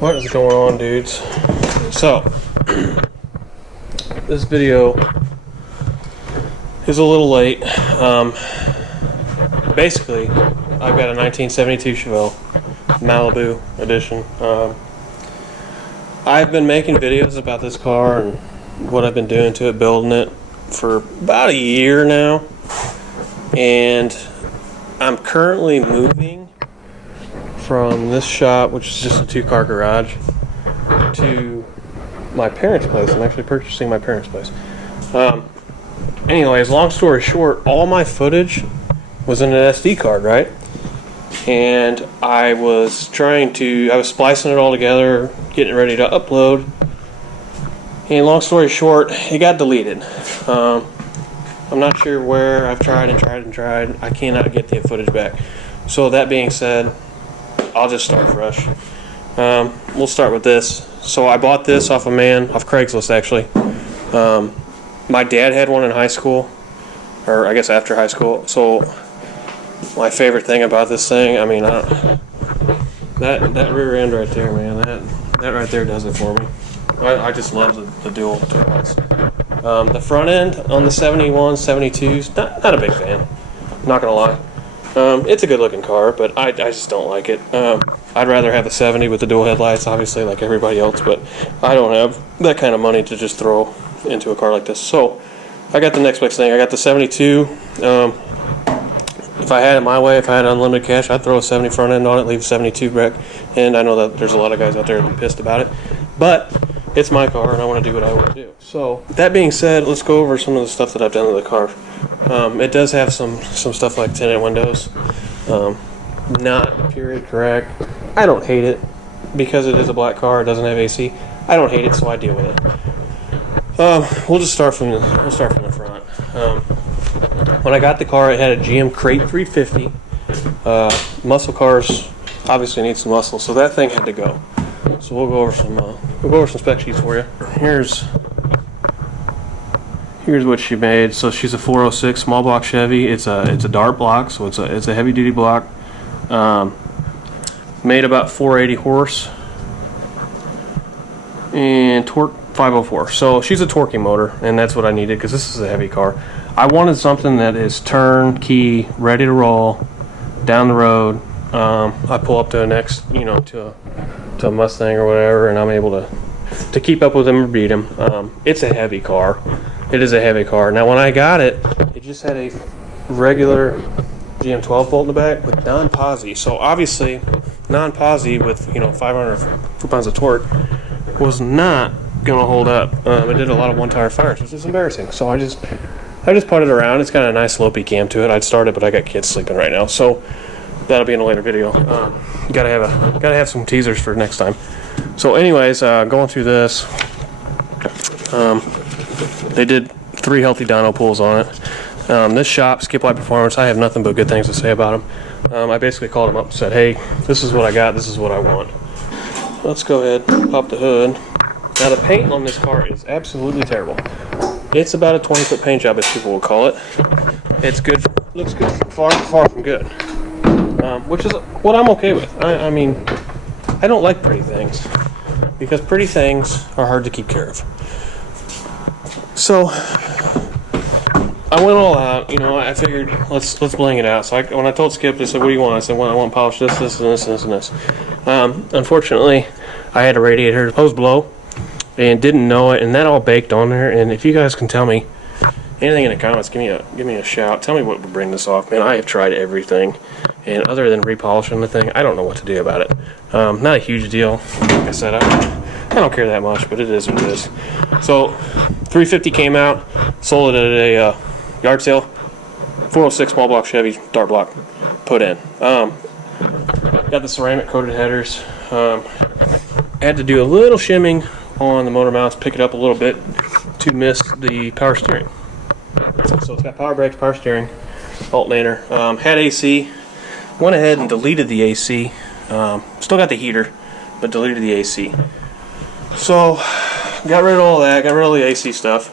What is going on, dudes? So, this video is a little late. Basically, I've got a 1972 Chevelle Malibu edition. I've been making videos about this car and what I've been doing to it, building it for about a year now. And I'm currently moving from this shop, which is just a two-car garage, to my parents' place. I'm actually purchasing my parents' place. Anyways, long story short, all my footage was in an SD card, right? And I was splicing it all together, getting it ready to upload. And long story short, it got deleted. I'm not sure where. I've tried and tried and tried. I cannot get the footage back. So that being said, I'll just start fresh. We'll start with this. So I bought this off Craigslist actually. My dad had one in high school, or I guess after high school. So my favorite thing about this thing, I mean, that rear end right there, man, that right there does it for me. I just love the dual lights. The front end on the 71, 72s, not a big fan. Not gonna lie. It's a good looking car, but I just don't like it. I'd rather have a 70 with the dual headlights, obviously, like everybody else, but I don't have that kind of money to just throw into a car like this. So I got the next best thing. I got the 72. If I had it my way, if I had unlimited cash, I'd throw a 70 front end on it, leave a 72 back. And I know that there's a lot of guys out there that be pissed about it, but it's my car and I want to do what I want to do. So that being said, let's go over some of the stuff that I've done to the car. It does have some stuff like tinted windows. Not period correct. I don't hate it because it is a black car. It doesn't have AC. I don't hate it, so I deal with it. We'll start from the front. When I got the car, it had a GM Crate 350. Muscle cars obviously need some muscle, so that thing had to go. So we'll go over some spec sheets for you. Here's what she made. So she's a 406 small block Chevy. It's a dart block, so it's a heavy duty block. Made about 480 horse and torque 504. So she's a torquey motor, and that's what I needed because this is a heavy car. I wanted something that is turnkey, ready to roll down the road. I pull up to the next, to a Mustang or whatever, and I'm able to keep up with them or beat them. It's a heavy car. It is a heavy car. Now, when I got it, it just had a regular GM 12 bolt in the back with non-posi. So obviously, non-posi with 500 foot-pounds of torque was not gonna hold up. It did a lot of one-tire fires, which is embarrassing. So I just put it around. It's got a nice slopey cam to it. I'd start it, but I got kids sleeping right now, so that'll be in a later video. Gotta have some teasers for next time. So anyways, going through this, they did 3 healthy dyno pulls on it. This shop, Skip Light Performance, I have nothing but good things to say about them. I basically called them up and said, hey, this is what I got, this is what I want. Let's go ahead, pop the hood. Now the paint on this car is absolutely terrible. It's about a 20-foot paint job, as people will call it. It's good, looks good, far from good. Which is what I'm okay with. I mean, I don't like pretty things because pretty things are hard to keep care of. So I went all out. I figured let's bling it out. So when I told Skip, they said, "What do you want?" I said, "Well, I want to polish this, and this." Unfortunately, I had a radiator hose blow and didn't know it, and that all baked on there. And if you guys can tell me anything in the comments, give me a shout. Tell me what would bring this off, man. I have tried everything, and other than repolishing the thing, I don't know what to do about it. Not a huge deal. Like I said, I don't care that much, but it is what it is. So 350 came out, sold it at a yard sale. 406 small block Chevy dart block put in. Got the ceramic coated headers. Had to do a little shimming on the motor mounts, pick it up a little bit to miss the power steering. So it's got power brakes, power steering, alternator. Had AC. Went ahead and deleted the AC. Still got the heater, but deleted the AC. So got rid of all that. Got rid of all the AC stuff.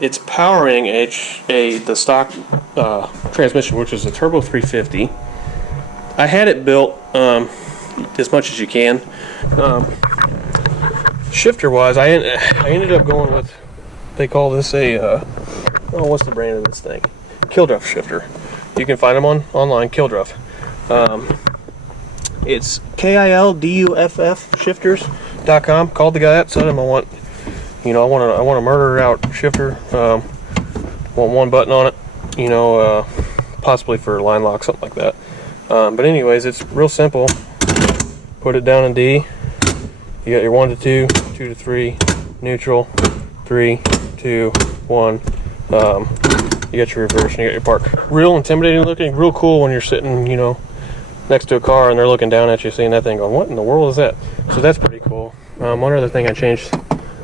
It's powering the stock transmission, which is a Turbo 350. I had it built as much as you can. Shifter wise, I ended up going with, they call this a what's the brand of this thing? Buildup shifter. You can find them online. Buildup. It's KILDUFF shifters.com. Called the guy up, told him I want a murder out shifter. Want one button on it, possibly for line lock, something like that. But anyways, it's real simple. Put it down in D. You got your 1 to 2, 2 to 3, neutral, 3, 2, 1. You got your reverse and you got your park. Real intimidating looking, real cool when you're sitting, next to a car and they're looking down at you, seeing that thing, going, what in the world is that? So that's pretty cool. One other thing I changed,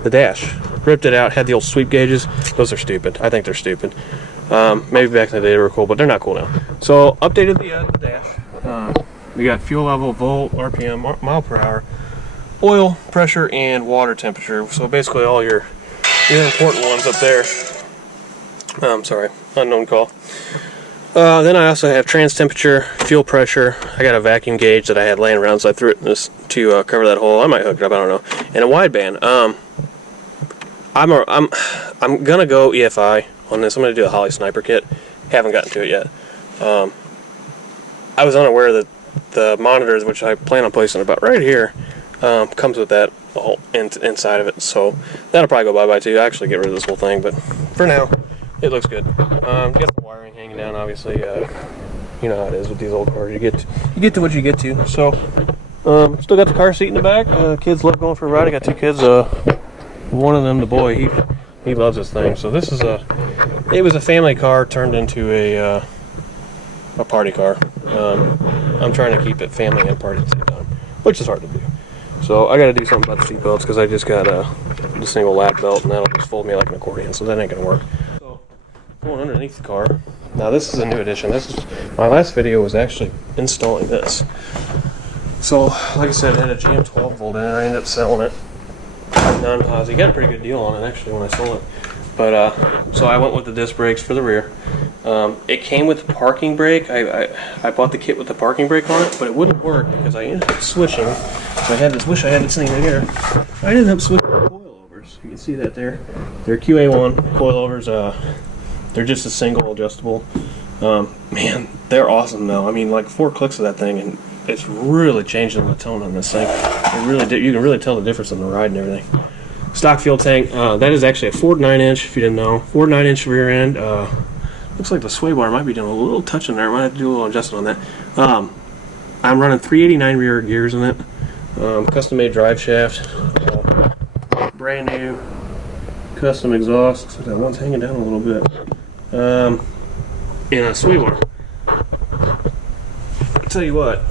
the dash. Ripped it out, had the old sweep gauges. Those are stupid. I think they're stupid. Maybe back in the day they were cool, but they're not cool now. So updated the dash. We got fuel level, volt, RPM, mile per hour, oil, pressure, and water temperature. So basically all your important ones up there. Sorry, unknown call. Then I also have trans temperature, fuel pressure. I got a vacuum gauge that I had laying around, so I threw it in this to cover that hole. I might hook it up, I don't know. And a wideband. I'm gonna go EFI on this. I'm gonna do a Holly sniper kit. Haven't gotten to it yet. I was unaware that the monitors, which I plan on placing about right here, comes with that whole inside of it. So that'll probably go bye-bye too. I actually get rid of this whole thing, but for now, it looks good. You got the wiring hanging down, obviously. You know how it is with these old cars. You get to what you get to. So still got the car seat in the back. Kids love going for a ride. I got two kids. One of them, the boy, he loves this thing. So this is it was a family car turned into a party car. I'm trying to keep it family and party at the same time, which is hard to do. So I got to do something about the seat belts because I just got the single lap belt and that'll just fold me like an accordion. So that ain't gonna work. So going underneath the car. Now this is a new addition. My last video was actually installing this. So like I said, it had a GM 12 volt in it. I ended up selling it. Non-posi. Got a pretty good deal on it actually when I sold it. But so I went with the disc brakes for the rear. It came with the parking brake. I bought the kit with the parking brake on it, but it wouldn't work because I ended up switching. So I had this. Wish I had it sitting right here. I ended up switching coilovers. You can see that there. They're QA1 coilovers. They're just a single adjustable. Man, they're awesome though. I mean, like 4 clicks of that thing and it's really changing the tone on this thing. It really you can really tell the difference in the ride and everything. Stock fuel tank. That is actually a Ford 9-inch, if you didn't know. Ford 9-inch rear end. Looks like the sway bar might be doing a little touch in there. I might have to do a little adjustment on that. I'm running 389 rear gears in it. Custom made drive shaft. Brand new custom exhaust. Looks like that one's hanging down a little bit. And a sway bar. Tell you what,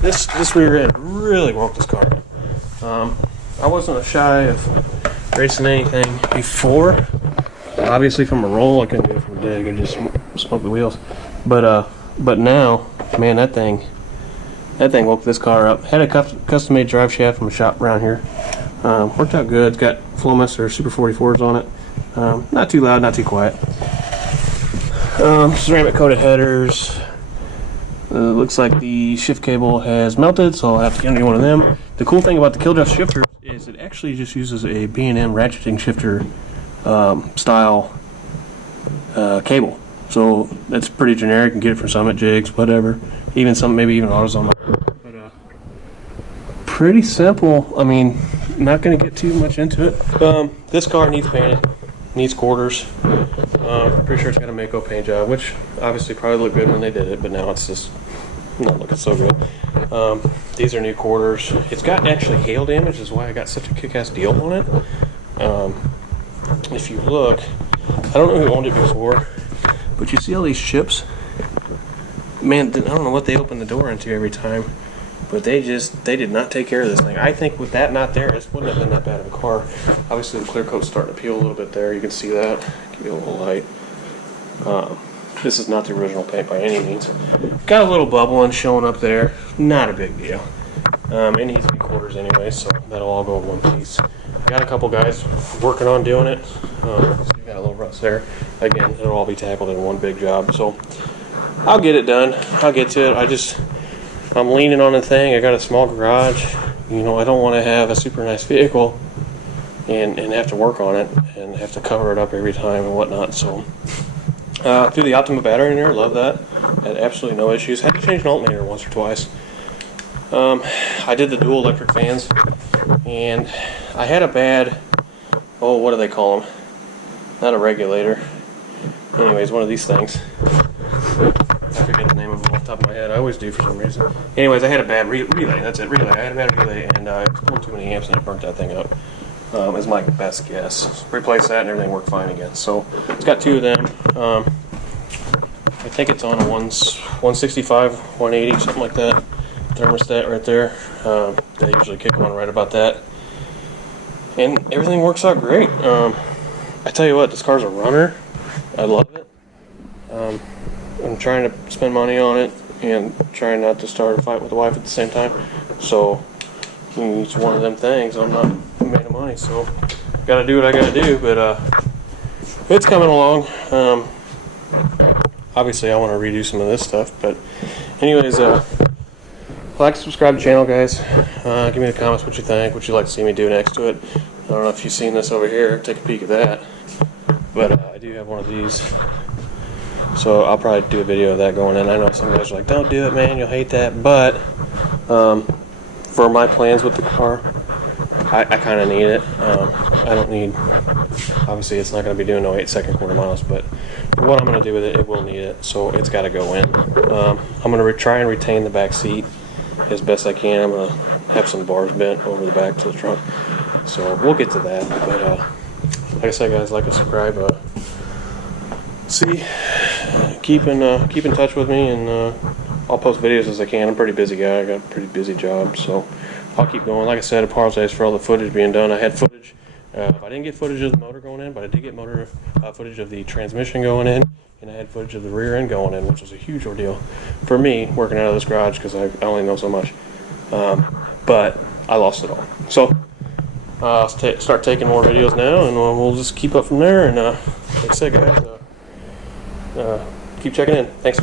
this rear end really woke this car up. I wasn't shy of racing anything before. Obviously, from a roll, I couldn't do it from a dig. I just smoke the wheels. But now, man, that thing woke this car up. Had a custom made drive shaft from a shop around here. Worked out good. It's got Flowmaster Super 44s on it. Not too loud, not too quiet. Ceramic coated headers. Looks like the shift cable has melted, so I'll have to get a new one of them. The cool thing about the Buildup shifter is it actually just uses a B&M ratcheting shifter style cable. So that's pretty generic. You can get it from Summit, Jigs, whatever. Even some, maybe even AutoZone. But pretty simple. I mean, not going to get too much into it. This car needs painted. Needs quarters. Pretty sure it's got a Mako paint job, which obviously probably looked good when they did it, but now it's just not looking so good. These are new quarters. It's got actually hail damage, is why I got such a kick-ass deal on it. If you look, I don't know who owned it before, but you see all these chips? Man, I don't know what they open the door into every time, but they did not take care of this thing. I think with that not there, it wouldn't have been that bad of a car. Obviously the clear coat's starting to peel a little bit there. You can see that. Give you a little light. This is not the original paint by any means. Got a little bubbling showing up there. Not a big deal. It needs to be quarters anyway, so that'll all go in one piece. Got a couple guys working on doing it. So you got a little rust there. Again, it'll all be tackled in one big job. So I'll get it done. I'll get to it. I'm leaning on the thing. I got a small garage. You know, I don't want to have a super nice vehicle and have to work on it and have to cover it up every time and whatnot. So threw the Optima battery in there. Love that. Had absolutely no issues. Had to change an alternator once or twice. I did the dual electric fans, and I had a bad, what do they call them? Not a regulator. Anyways, one of these things. I forget the name of them off the top of my head. I always do for some reason. Anyways, I had a bad relay. That's it, relay. I had a bad relay, and I was pulling too many amps, and it burnt that thing up. Is my best guess. Replace that, and everything worked fine again. So it's got two of them. I think it's on a 165, 180, something like that. Thermostat right there. They usually kick on right about that, and everything works out great. I tell you what, this car's a runner. I love it. I'm trying to spend money on it and trying not to start a fight with the wife at the same time. So it's one of them things. I'm not made of money, so gotta do what I gotta do. But it's coming along. Obviously, I want to redo some of this stuff. But anyways, like, subscribe to the channel, guys. Give me in the comments what you think, what you'd like to see me do next to it. I don't know if you've seen this over here. Take a peek at that. But I do have one of these. So I'll probably do a video of that going in. I know some guys are like, don't do it, man, you'll hate that. But for my plans with the car, I kind of need it. I don't need, obviously it's not going to be doing no 8-second quarter miles, but for what I'm going to do with it, it will need it. So it's got to go in. I'm going to try and retain the back seat as best I can. I'm going to have some bars bent over the back to the trunk. So we'll get to that. But like I said, guys, like and subscribe. Keep in touch with me, and I'll post videos as I can. I'm a pretty busy guy. I got a pretty busy job, so I'll keep going. Like I said, I apologize for all the footage being done. I had footage. I didn't get footage of the motor going in, but I did get footage of the transmission going in, and I had footage of the rear end going in, which was a huge ordeal for me working out of this garage because I only know so much. But I lost it all. So I'll start taking more videos now, and we'll just keep up from there. And like I said, guys, keep checking in. Thanks.